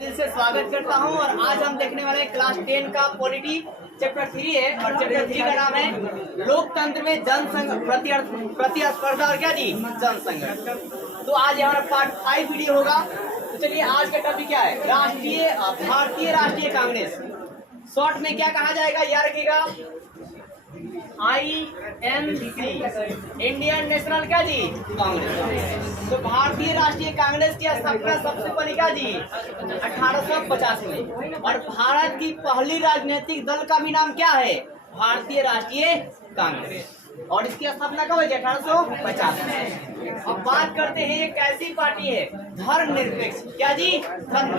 दिल से स्वागत करता हूं और आज हम देखने वाले क्लास 10 का पॉलिटी चैप्टर 3 है और चैप्टर 3 का नाम है लोकतंत्र में जनसंघ प्रतिस्पर्धा और क्या जी जनसंघ। तो आज हमारा पार्ट 5 वीडियो होगा। तो चलिए आज का टॉपिक क्या है, भारतीय राष्ट्रीय कांग्रेस, शॉर्ट में क्या कहा जाएगा याद रखिएगा, INC, इंडियन नेशनल क्या जी कांग्रेस। तो भारतीय राष्ट्रीय कांग्रेस की स्थापना सबसे पहले क्या जी 1885 में, और भारत की पहली राजनीतिक दल का भी नाम क्या है भारतीय राष्ट्रीय कांग्रेस, और इसकी स्थापना कब हुई 1850 में। अब बात करते हैं ये कैसी पार्टी है, धर्मनिरपेक्ष क्या जी धर्म।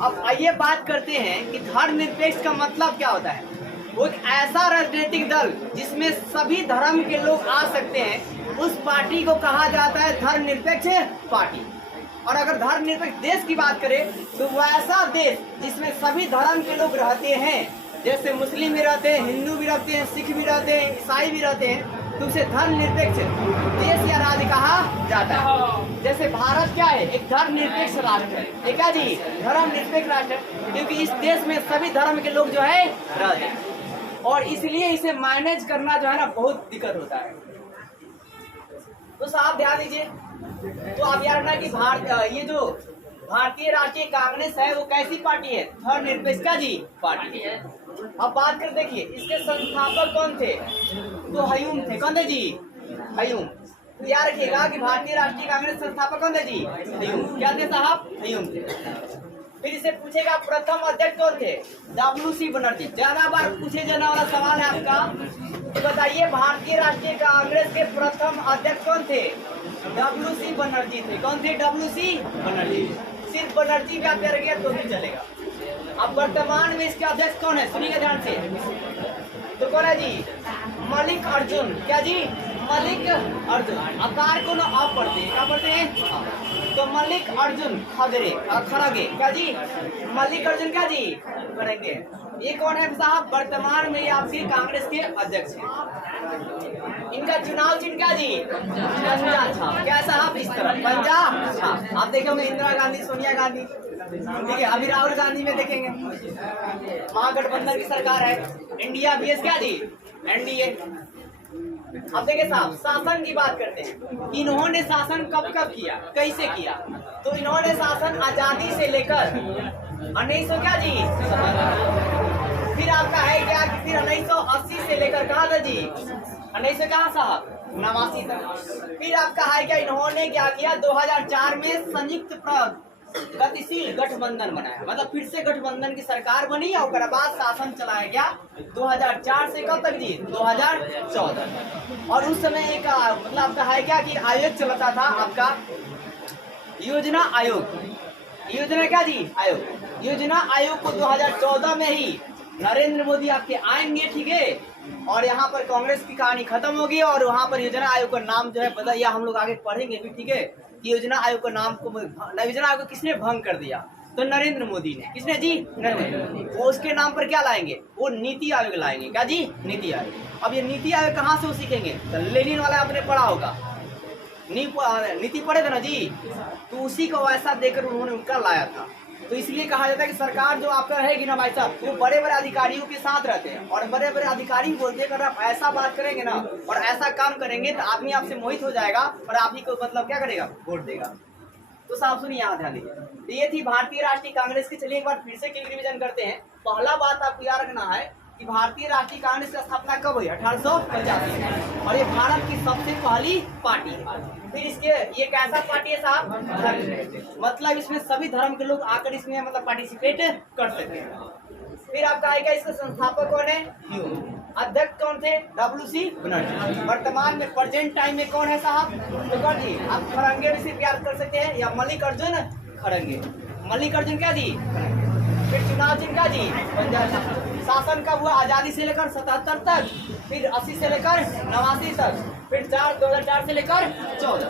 अब आइए बात करते हैं कि धर्मनिरपेक्ष का मतलब क्या होता है। वो एक ऐसा राजनीतिक दल जिसमें सभी धर्म के लोग आ सकते हैं, उस पार्टी को कहा जाता है धर्मनिरपेक्ष पार्टी। और अगर धर्मनिरपेक्ष देश की बात करें तो वैसा देश जिसमें सभी धर्म के लोग रहते हैं, जैसे मुस्लिम भी रहते हैं, हिंदू भी रहते हैं, सिख भी रहते हैं, ईसाई भी रहते हैं, तो उसे धर्मनिरपेक्ष देश या राज्य कहा जाता है। जैसे भारत क्या है, एक धर्मनिरपेक्ष राष्ट्र है, एक क्या जी धर्मनिरपेक्ष राष्ट्र, क्योंकि इस देश में सभी धर्म के लोग जो है रहते हैं, और इसलिए इसे मैनेज करना जो है ना बहुत दिक्कत होता है। तो साहब ध्यान दीजिए, तो आप याद रखना कि ये जो भारतीय राष्ट्रीय कांग्रेस है वो कैसी पार्टी है, धर्मनिरपेक्ष क्या जी पार्टी है। अब बात कर देखिए इसके संस्थापक कौन थे, तो हयूम थे। कौन थे जी हयूम। तो याद रखिएगा कि भारतीय राष्ट्रीय कांग्रेस संस्थापक कौन थे जी हयूम, क्या थे साहब हयूम थे। फिर इसे पूछेगा प्रथम अध्यक्ष कौन थे, WC बनर्जी। ज्यादा बार पूछे जाने वाला सवाल है आपका, तो बताइए भारतीय राष्ट्रीय कांग्रेस के प्रथम अध्यक्ष कौन थे, WC बनर्जी थे। कौन थे WC बनर्जी, सिर्फ बनर्जी का प्यार गया तो भी चलेगा। अब वर्तमान में इसके अध्यक्ष कौन है, सुनिएगा ध्यान से, तो कौन है जी मलिक अर्जुन। क्या जी मलिक अर्जुन, आकार को ना आप पढ़ते हैं, क्या पढ़ते हैं, तो मलिक अर्जुन खड़गे क्या जी मलिक अर्जुन क्या जी करेंगे। ये कौन है साहब, वर्तमान में आपके कांग्रेस के अध्यक्ष हैं। इनका चुनाव चिन्ह क्या जी पंजा छाप, क्या साहब इस तरह पंजा छाप। आप देखेंगे इंदिरा गांधी, सोनिया गांधी, ठीक है, अभी राहुल गांधी में देखेंगे, महागठबंधन की सरकार है, इंडिया बीएस क्या जी NDA। अब देखिए साहब शासन की बात करते हैं, इन्होंने शासन कब कब किया, कैसे किया, तो इन्होंने शासन आजादी से लेकर 1900 क्या जी, फिर आपका है क्या कि फिर 1980 से लेकर कहाँ था जी 1900 कहाँ साहब 89 तक। फिर आपका है क्या इन्होंने क्या किया 2004 में संयुक्त गतिशील गठबंधन बनाया, मतलब फिर से गठबंधन की सरकार बनी और उसके बाद शासन चलाया गया 2004 से कब तक जी 2014। और उस समय एक मतलब आपका है क्या कि आयोग चलता था आपका योजना आयोग, योजना क्या जी आयोग, योजना आयोग को 2014 में ही नरेंद्र मोदी आपके आएंगे, ठीक है, और यहाँ पर कांग्रेस की कहानी खत्म होगी और वहाँ पर योजना आयोग का नाम जो है बदल, हम लोग आगे पढ़ेंगे भी, ठीक है। योजना आयोग का नाम को योजना आयोग को किसने भंग कर दिया, तो नरेंद्र मोदी ने। किसने जी नरेंद्र मोदी। वो उसके नाम पर क्या लाएंगे, वो नीति आयोग लाएंगे, क्या जी नीति आयोग। अब ये नीति आयोग कहाँ से वो सीखेंगे, तो लेनिन वाला आपने पढ़ा होगा, नीति पढ़े थे ना जी, तो उसी को वैसा देकर उन्होंने उनका लाया था। तो इसलिए कहा जाता है कि सरकार जो आपका रहेगी ना भाई साहब, वो बड़े बड़े अधिकारियों के साथ रहते हैं, और बड़े बड़े अधिकारी बोलते हैं अगर आप ऐसा बात करेंगे ना और ऐसा काम करेंगे तो आदमी आपसे मोहित हो जाएगा और आप ही को मतलब क्या करेगा, वोट देगा। तो साहब सुनिए यहाँ ध्यान दीजिए, ये थी भारतीय राष्ट्रीय कांग्रेस की। चलिए एक बार फिर से रिवीजन करते हैं। पहला बात आपको याद रखना है कि भारतीय राष्ट्रीय कांग्रेस की स्थापना कब हुई 1885 में, और ये भारत की सबसे पहली पार्टी है। फिर इसके ये कैसा पार्टी है साहब, मतलब इसमें सभी धर्म के लोग आकर इसमें मतलब पार्टिसिपेट कर सकते हैं। फिर आपका आएगा इसके संस्थापक कौन है, अध्यक्ष कौन थे, WC बनर्जी। वर्तमान में प्रेजेंट टाइम में कौन है साहब, तो कौन जी आप खड़गे भी सिर्फ याद कर सकते हैं, या मलिक अर्जुन खड़गे, मलिक अर्जुन क्या जी। फिर चुनाव चिन्ह क्या जी पंजा छाप। शासन कब हुआ, आजादी से लेकर 77 तक, फिर 80 से लेकर 89 तक, फिर 2004 से लेकर 14।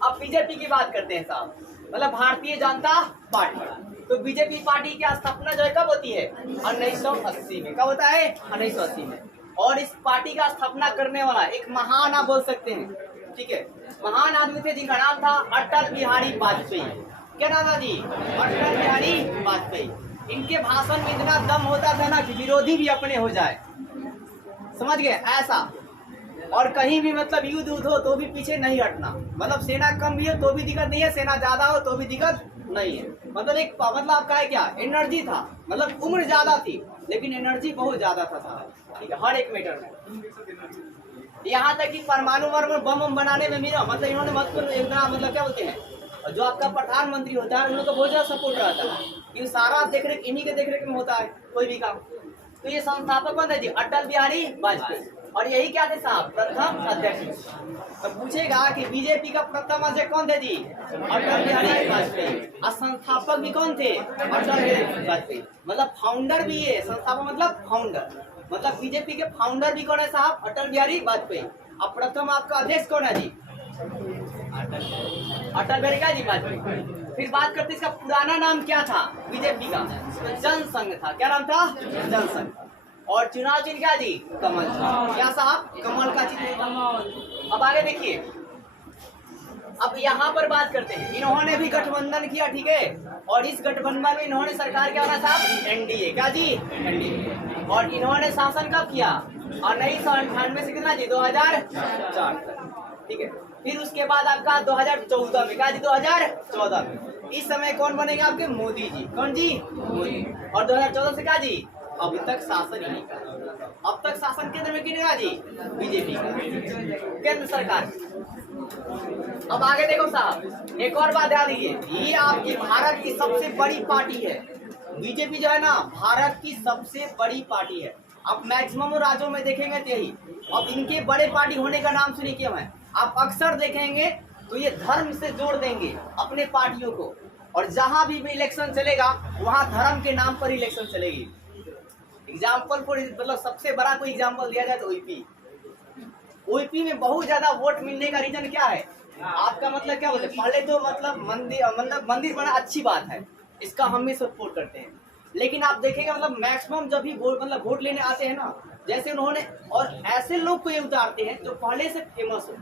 अब बीजेपी की बात करते हैं साहब, मतलब भारतीय जनता पार्टी। तो बीजेपी पार्टी की स्थापना जो है कब होती है 1980 में। कब होता है 1980 में। और इस पार्टी का स्थापना करने वाला एक महान आप बोल सकते हैं ठीक है। महान आदमी थे जिनका नाम था अटल बिहारी वाजपेयी। क्या नाम था जी? अटल बिहारी वाजपेयी। इनके भाषण में इतना दम होता था ना कि विरोधी भी अपने हो जाए, समझ गए ऐसा। और कहीं भी मतलब युद्ध हो तो भी पीछे नहीं हटना, मतलब सेना कम भी हो तो भी दिक्कत नहीं है, सेना ज्यादा हो तो भी दिक्कत नहीं है। मतलब एक मतलब आपका है क्या एनर्जी था, मतलब उम्र ज्यादा थी लेकिन एनर्जी बहुत ज्यादा था साहब, ठीक है, हर एक मैटर में। यहाँ तक कि परमाणु बम बनाने में मेरा मतलब इन्होंने मतलब क्या बोलते हैं, जो आपका प्रधानमंत्री होता है उन लोग का बहुत ज्यादा सपोर्ट रहता है, क्योंकि सारा देखरेख इन्हीं के देखरेख में होता है कोई भी काम। तो ये संस्थापक कौन थे जी? अटल बिहारी वाजपेयी। और यही क्या थे साहब? प्रथम अध्यक्ष। तो पूछेगा कि बीजेपी का प्रथम अध्यक्ष कौन थे जी? अटल बिहारी वाजपेयी। और संस्थापक भी कौन थे? अटल बिहारी वाजपेयी। मतलब फाउंडर भी है, संस्थापक मतलब फाउंडर, मतलब बीजेपी के फाउंडर भी कौन है साहब? अटल बिहारी वाजपेयी। अब प्रथम आपका अध्यक्ष कौन है जी? अटल बिहारी जी वाजपेयी। फिर बात करते इसका पुराना नाम क्या था बीजेपी का? जनसंघ था। क्या नाम था? जनसंघ। और चुनाव चिन्ह क्या जी? कमल था। क्या साहब? कमल का चिन्ह था। अब आगे देखिए, अब यहाँ पर बात करते हैं, इन्होंने भी गठबंधन किया, ठीक है, और इस गठबंधन में इन्होंने सरकार क्या होना साहब? एनडीए। क्या जी? एनडीए। और इन्होंने शासन कब किया? 1998 से कितना जी? 2004 तक, ठीक है। फिर उसके बाद आपका 2014 में, क्या जी? 2014 में इस समय कौन बनेगा आपके? मोदी जी। कौन जी? मोदी। और 2014 से क्या जी? अभी तक शासन ही का, अब तक शासन केंद्र में किनेगा जी? बीजेपी का, केंद्र सरकार। अब आगे देखो साहब, एक और बात ध्यान दीजिए, ये आपकी भारत की सबसे बड़ी पार्टी है। बीजेपी जो है ना भारत की सबसे बड़ी पार्टी है। आप मैक्सिमम राज्यों में देखेंगे तो यही। अब इनके बड़े पार्टी होने का नाम सुनिए क्यों है, आप अक्सर देखेंगे तो ये धर्म से जोड़ देंगे अपने पार्टियों को, और जहां भी इलेक्शन चलेगा वहां धर्म के नाम पर इलेक्शन चलेगी। एग्जाम्पल फॉर मतलब सबसे बड़ा कोई एग्जाम्पल दिया जाए तो ओईपी में बहुत ज्यादा वोट मिलने का रीजन क्या है आपका? मतलब क्या बोलते, पहले तो मतलब मंदिर बड़ा अच्छी बात है, इसका हम भी सपोर्ट करते हैं, लेकिन आप देखेंगे मतलब मैक्सिमम जब भी वोट लेने आते हैं ना, जैसे उन्होंने और ऐसे लोग को ये उतारते हैं जो पहले से फेमस हो,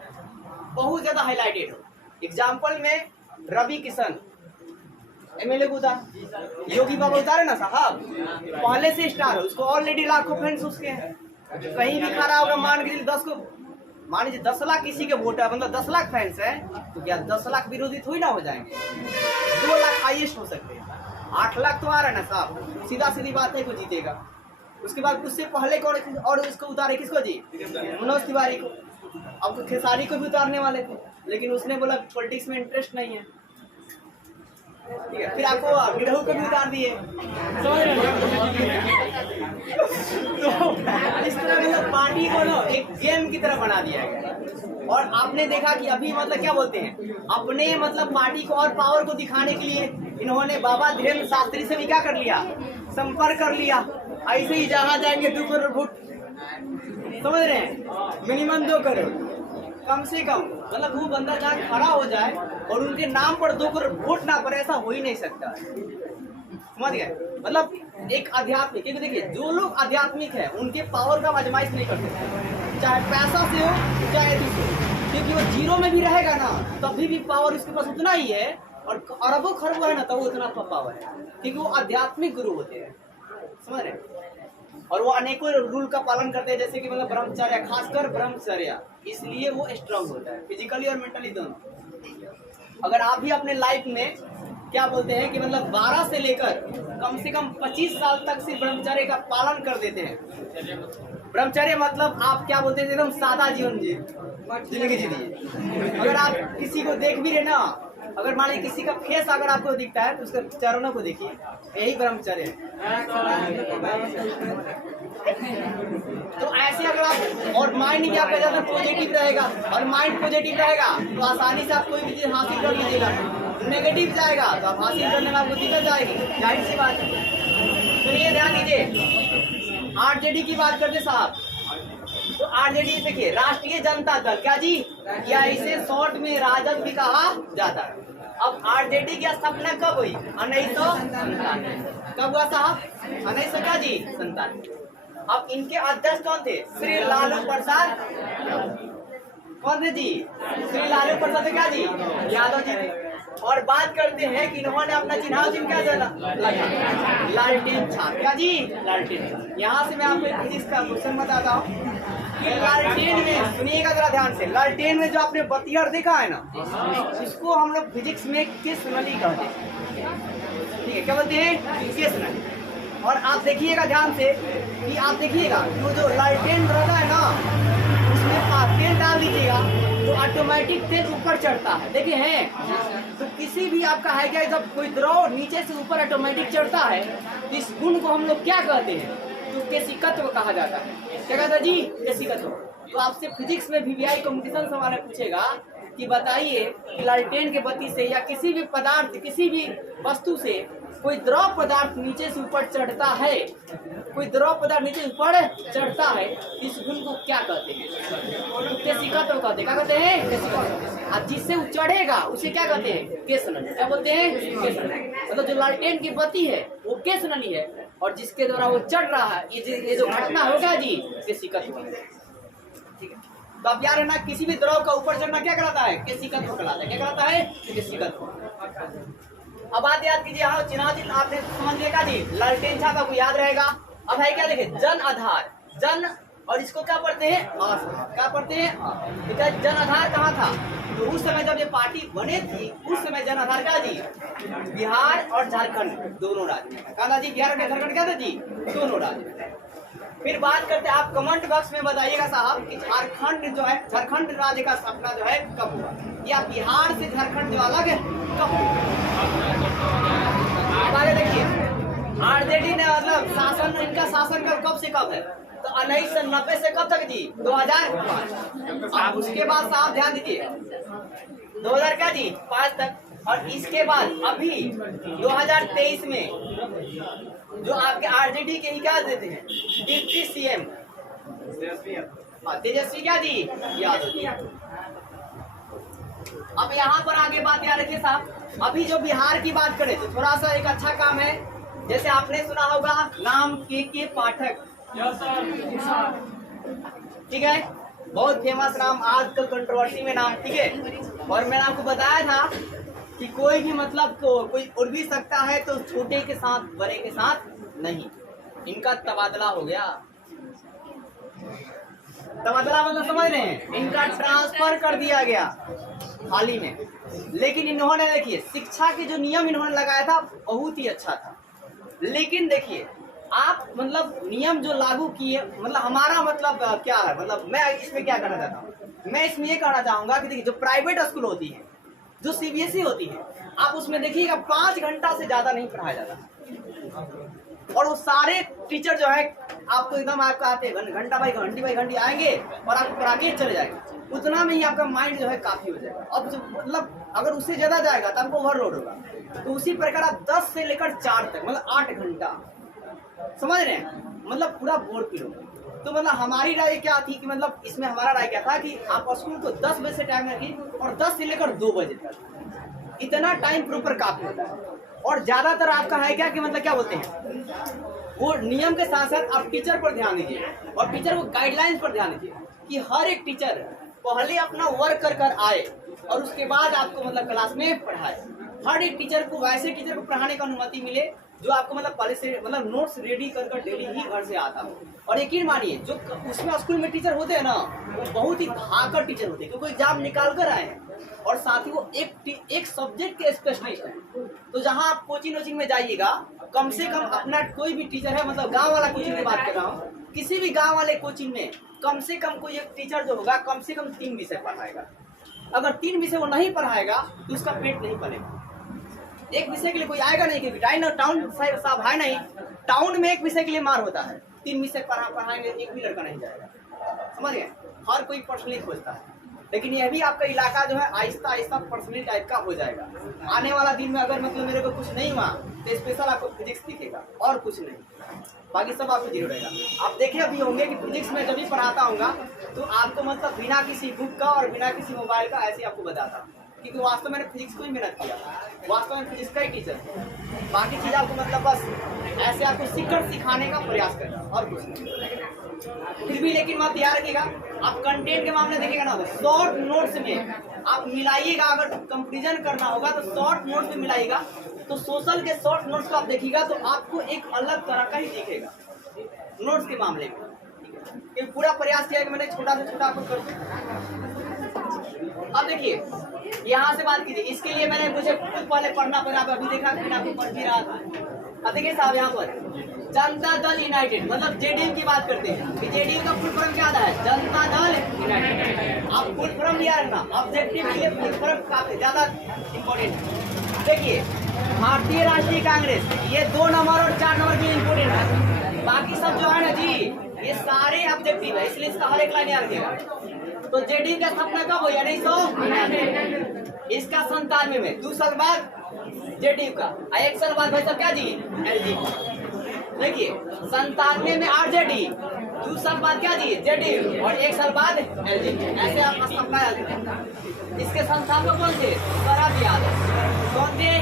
बहुत ज्यादा हाईलाइटेड हो। एग्जाम्पल में रवि किशन एमएलए को उतार, योगी बाबा उतारे ना साहब, पहले से स्टार हो, उसको ऑलरेडी लाखों फैंस उसके हैं, कहीं भी खड़ा होगा मान के 10 को, मान लीजिए 10 लाख किसी के वोट है, मतलब 10 लाख फैंस है, तो क्या 10 लाख विरोधी थोड़ी ना हो जाएंगे? 2 लाख हाईएस्ट हो सकते हैं, 8 लाख तो आ रहा है ना साहब, सीधा सीधी बात है, को जीतेगा। उसके बाद उससे पहले कौन और उसको उतारे? किसको जी? मनोज तिवारी को। अब खेसारी को भी उतारने वाले थे, लेकिन उसने बोला पॉलिटिक्स में इंटरेस्ट नहीं है, ठीक है। फिर आपको गिरहू को भी उतार दिए, समझ रहे हैं? तो इस तरह मतलब पार्टी को ना एक गेम की तरह बना दिया गया। और आपने देखा कि अभी मतलब क्या बोलते हैं, अपने मतलब पार्टी को और पावर को दिखाने के लिए इन्होंने बाबा धीरेन्द्र शास्त्री से भी क्या कर लिया? संपर्क कर लिया। ऐसे ही जहाँ जाएंगे 2 करोड़ वोट, समझ रहे हैं? मिनिमम 2 करोड़ कम से कम, मतलब वो बंदा जहाँ खड़ा हो जाए और उनके नाम पर 2 करोड़ वोट ना पड़े, ऐसा हो ही नहीं सकता, समझ गए? मतलब एक आध्यात्मिक, क्योंकि देखिए जो लोग आध्यात्मिक है उनके पावर का आजमाइश नहीं करते, चाहे पैसा से हो चाहे से हो, क्योंकि वो जीरो में भी रहेगा ना तभी भी पावर उसके पास उतना ही है, और अरबों खरबों है ना तब उतना पावर है, क्योंकि वो आध्यात्मिक गुरु होते हैं, समझ रहे? और वो अनेकों रूल का पालन करते हैं, जैसे कि मतलब ब्रह्मचर्य, खासकर ब्रह्मचर्य, इसलिए वो स्ट्रांग होता है फिजिकली और मेंटली दोनों। अगर आप भी अपने लाइफ में क्या बोलते हैं कि मतलब 12 से लेकर कम से कम 25 साल तक सिर्फ ब्रह्मचर्य का पालन कर देते हैं, ब्रह्मचर्य मतलब आप क्या बोलते हैं एकदम सादा जीवन जिंदगी जी। अगर आप किसी को देख भी रहे ना, अगर मान लीजिए किसी का फेस अगर आपको दिखता है तो उसके चरणों को देखिए, यही ब्रह्मचर्य है। तो ऐसे अगर आप, और माइंड भी आपका ज्यादा पॉजिटिव रहेगा, और माइंड पॉजिटिव रहेगा तो आसानी से आप कोई भी चीज हासिल कर लीजिएगा। नेगेटिव जाएगा तो आप हासिल करने में आपको दिक्कत जाएगी, जाहिर सी बात है। तो ये ध्यान दीजिए, आरजेडी की बात करते साहब, तो आरजेडी देखिए राष्ट्रीय जनता दल, क्या जी, या इसे शॉर्ट में राजद भी कहा जाता है। अब आरजेडी की स्थापना कब हुई? 1997। कब हुआ साहब? 1997। अब इनके अध्यक्ष कौन थे? श्री लालू प्रसाद, कौन थे जी? श्री लालू प्रसाद क्या जी? यादव जी थे। और बात करते हैं कि इन्होंने अपना चिन्हाव चिन्ह क्या लगा? लालटेन छाप। क्या जी? लालटेन छाप। यहाँ से मैं आपको एक फिजिक्स का क्वेश्चन बताता हूँ कि लालटेन में, सुनिएगा जरा ध्यान से, लालटेन में जो आपने बतियर देखा है ना, इसको हम लोग फिजिक्स में किस नली कहते हैं। ठीक है, क्या बोलते हैं? किस नली। और आप देखिएगा ध्यान से कि आप देखिएगा वो जो लालटेन रहता है ना, उसमें तेल डाल दीजिएगा तो ऑटोमेटिक तेल ऊपर चढ़ता है। देखिए हैं, तो किसी भी आपका है क्या, जब कोई द्रव नीचे से ऊपर ऑटोमेटिक चढ़ता है, इस गुण को हम लोग क्या कहते हैं? तो केशिकत्व कहा जाता है। क्या कहता है जी? केशिकत्व। तो आपसे फिजिक्स में VVI कॉम्पिटिशन सवाल पूछेगा कि बताइए कि लालटेन के बत्ती से या किसी भी पदार्थ, किसी भी वस्तु से कोई द्रव पदार्थ नीचे से ऊपर चढ़ता है, कोई द्रव पदार्थ नीचे ऊपर चढ़ता है, इस गुण को क्या कहते हैं? केशिकत्व कहते हैं। क्या कहते हैं? केशिकत्व। और जिससे वो चढ़ेगा उसे क्या कहते हैं? केश नली। क्या बोलते हैं? केश नली। मतलब जो लालटेन की बत्ती है वो केश नली है, और जिसके द्वारा वो चढ़ रहा है, ये जो घटना होगा जी, केशिकत्व। ठीक है, तो अब यार है ना, किसी भी द्रव का ऊपर चढ़ना क्या कहलाता है? केशिकत्व कहलाता है। क्या कहलाता है? केशिकत्व। अब बात याद कीजिए, हाँ चिन्हाव चिन्ह आपने समझ लिया क्या जी? लालटेन छाप आपको याद रहेगा। अब है क्या, देखिए जन आधार, जन, और इसको क्या पढ़ते हैं? क्या पढ़ते हैं? जन आधार कहाँ था? तो उस समय जब ये पार्टी बने थी, उस समय जन आधार क्या जी? बिहार और झारखंड दोनों राज्य में। कहा था जी? बिहार और झारखंड क्या था जी? दोनों राज्य में। फिर बात करते हैं, आप कमेंट बॉक्स में बताइएगा साहब कि झारखंड जो है, झारखंड राज्य का सपना जो है कब हुआ, या बिहार से झारखंड जो अलग है कब हुआ? आगे देखिए, आरजेडी ने मतलब शासन, इनका शासन कब से कब है? तो 1990 से कब तक जी? 2005। आप उसके बाद साहब ध्यान दीजिए, 2000 क्या जी? 5 तक। और इसके बाद अभी 2023 में जो आपके आरजेडी के ही क्या देते हैं? डिप्टी CM तेजस्वी क्या जी? यादव। अब यहाँ पर आगे बात याद रखिए साहब, अभी जो बिहार की बात करें तो थोड़ा सा एक अच्छा काम है, जैसे आपने सुना होगा नाम के पाठक। ठीक है, बहुत फेमस नाम, आजकल कंट्रोवर्सी में नाम। ठीक है, और मैंने आपको बताया था कि कोई भी मतलब कोई उड़ भी सकता है, तो छोटे के साथ बड़े के साथ नहीं। इनका तबादला हो गया। तबादला मतलब समझ रहे हैं? इनका ट्रांसफर कर दिया गया हाल ही में। लेकिन इन्होंने देखिए, शिक्षा के जो नियम इन्होंने लगाया था बहुत ही अच्छा था। लेकिन देखिए आप मतलब नियम जो लागू किए, मतलब हमारा मतलब क्या है, मतलब मैं इसमें क्या कहना चाहता हूँ, मैं इसमें ये कहना चाहूंगा कि देखिए जो प्राइवेट स्कूल होती है, जो CBSE होती है, आप उसमें देखिएगा 5 घंटा से ज्यादा नहीं पढ़ाया जाता, और वो सारे टीचर जो है आपको एकदम आपका आते घंटा बाई घंटी आएंगे और आपको पढ़ा के चले जाएंगे। उतना में ही आपका माइंड जो है काफी हो जाएगा। अब मतलब अगर उससे ज्यादा जाएगा तो आपको ओवरलोड होगा। तो उसी प्रकार आप 10 से लेकर 4 तक मतलब 8 घंटा, समझ रहे हैं, मतलब पूरा बोर्ड की लोग। तो मतलब हमारी राय क्या थी कि मतलब इसमें हमारा राय क्या था कि आप स्कूल को 10 बजे से टाइम रखिए और 10 से लेकर 2 बजे तक, इतना टाइम प्रॉपर काफी होता है। और ज्यादातर आपका है क्या कि मतलब क्या बोलते हैं, वो नियम के साथ साथ आप टीचर पर ध्यान दीजिए और टीचर को गाइडलाइंस पर ध्यान दीजिए कि हर एक टीचर पहले अपना वर्क कर आए और उसके बाद आपको मतलब क्लास में पढ़ाए। हर एक टीचर को वैसे टीचर को पढ़ाने की अनुमति मिले जो आपको मतलब पहले से मतलब नोट्स रेडी कर डेली ही घर से आता हो। और यकीन मानिए जो उसमें स्कूल में टीचर होते हैं ना, वो बहुत ही धाकर टीचर होते हैं, क्योंकि एग्जाम निकाल कर आए हैं और साथ ही वो एक सब्जेक्ट के स्पेशलिस्ट हैं। तो जहाँ आप कोचिंग में जाइएगा, कम से कम अपना कोई भी टीचर है, मतलब गाँव वाला कोचिंग की बात कर रहा हूँ, किसी भी गाँव वाले कोचिंग में कम से कम कोई एक टीचर जो होगा कम से कम 3 विषय पढ़ाएगा। अगर 3 विषय वो नहीं पढ़ाएगा तो उसका पेट नहीं पलेगा। एक विषय के लिए कोई आएगा नहीं, क्योंकि टाउन साहब है नहीं, टाउन में एक विषय के लिए मार होता है, 3 विषय पढ़ाएंगे एक भी लड़का नहीं जाएगा, समझ गए। हर कोई पर्सनली खोजता है, लेकिन यह भी आपका इलाका जो है आहिस्ता आहिस्ता पर्सनली टाइप का हो जाएगा। आने वाला दिन में अगर मतलब मेरे को कुछ नहीं हुआ तो स्पेशल आपको फिजिक्स दिखेगा और कुछ नहीं, बाकी सब आपको जीरो रहेगा। आप देखे अभी होंगे कि फिजिक्स में जब भी पढ़ाता हूँगा तो आपको मतलब बिना किसी बुक का और बिना किसी मोबाइल का ऐसे आपको बताता, क्योंकि वास्तव में मैंने फिजिक्स को ही मेहनत किया, वास्तव में फिजिक्स का ही टीचर। बाकी चीज़ आपको मतलब बस ऐसे आपको सीखकर सिखाने का प्रयास करना और कुछ नहीं। फिर भी लेकिन आप ध्यान रखिएगा, आप कंटेंट के मामले देखिएगा ना, शॉर्ट नोट्स में आप मिलाइएगा। अगर कंपेरिजन करना होगा तो शॉर्ट नोट्स में मिलाइएगा, तो सोशल के शॉर्ट नोट्स को आप देखिएगा तो आपको एक अलग तरह का ही दिखेगा नोट्स के मामले में। ये पूरा प्रयास किया कि मैंने छोटा से छोटा आपको कर दूं। अब देखिए यहाँ से बात कीजिए, इसके लिए मैंने मुझे खुद पहले पढ़ना पड़ा, अभी देखा कि आपको पढ़ भी रहा था। अब देखिए साहब, यहाँ पर जनता दल यूनाइटेड मतलब जेडीयू की बात करते हैं कि जेडीयू का फुल फॉर्म क्या आता है, जनता दल यूनाइटेड। आप फुल फॉर्म लिया रखना, ऑब्जेक्टिव के लिए फुल फॉर्म काफी ज्यादा इम्पोर्टेंट है। देखिए भारतीय राष्ट्रीय कांग्रेस, ये 2 नंबर और 4 नंबर के लिए इम्पोर्टेंट है। बाकी सब जो है ना जी, ये सारे ऑब्जेक्टिव है, इसलिए इसका हर एक लाइन याद रखिएगा। तो जेडीयू का स्थापना कब हुई, 1999, इसका 97 में, 2 साल बाद जेडीयू का, 1 साल बाद भाई साहब क्या जी, एलजेपी। देखिए 97 में आरजेडी, 2 साल बाद क्या जी, जेडीयू, और 1 साल बाद एलजेपी। ऐसे आप स्थापना याद रखें। इसके संस्थापक कौन थे, शरद यादव। कौन थे,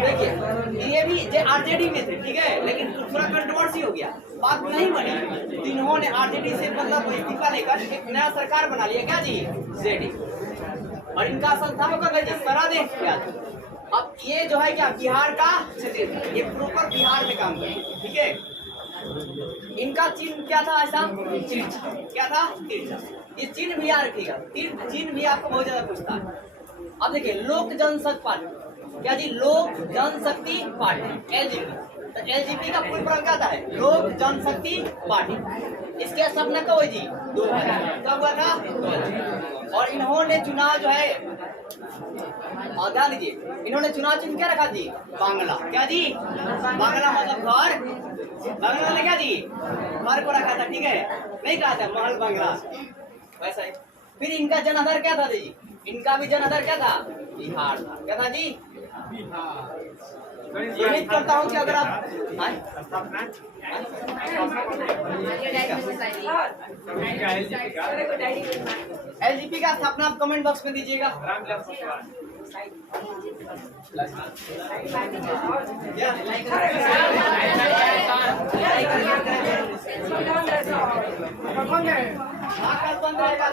देखिए ये भी आरजेडी में थे, ठीक है, लेकिन थोड़ा कंट्रोवर्सी हो गया, बात नहीं बनी। इन्होंने आरजेडी से मतलब इस्तीफा लेकर एक नया सरकार बना लिया, क्या जी, जेडीयू। और इनका संस्थापक है जी शरद यादव। अब ये जो है क्या, बिहार का क्षेत्र, ये प्रॉपर बिहार में काम करे, ठीक है। इनका चिन्ह क्या था ऐसा, तिरछा, क्या था, तिरछा। ये चिन्ह भी याद रखिएगा, चिन्ह भी आपको बहुत ज्यादा पूछता है। अब देखिए लोक जनशक्ति पार्टी, क्या जी, लोक जनशक्ति पार्टी, एलजेपी। तो एलजेपी का फुल फॉर्म क्या था, लोक जनशक्ति पार्टी। इसके स्थापना कब हुई जी, 2000। कब हुआ था, 2000। और इन्होंने चुनाव जो है, ध्यान दीजिए, इन्होंने चुनाव चिन्ह क्या रखा जी, बांग्ला। क्या जी, बांग्ला मतलब घर, बांग्ला ने क्या जी, घर को रखा था, ठीक है, नहीं कहा था महल बांग्ला, वैसा ही। फिर इनका जनाधार क्या था जी, इनका भी जनाधार क्या था, बिहार था। क्या था जी, उम्मीद करता हूँ कि अगर आप एलजीपी का स्थापना आप कमेंट बॉक्स में दीजिएगा। कल बंद रहेगा।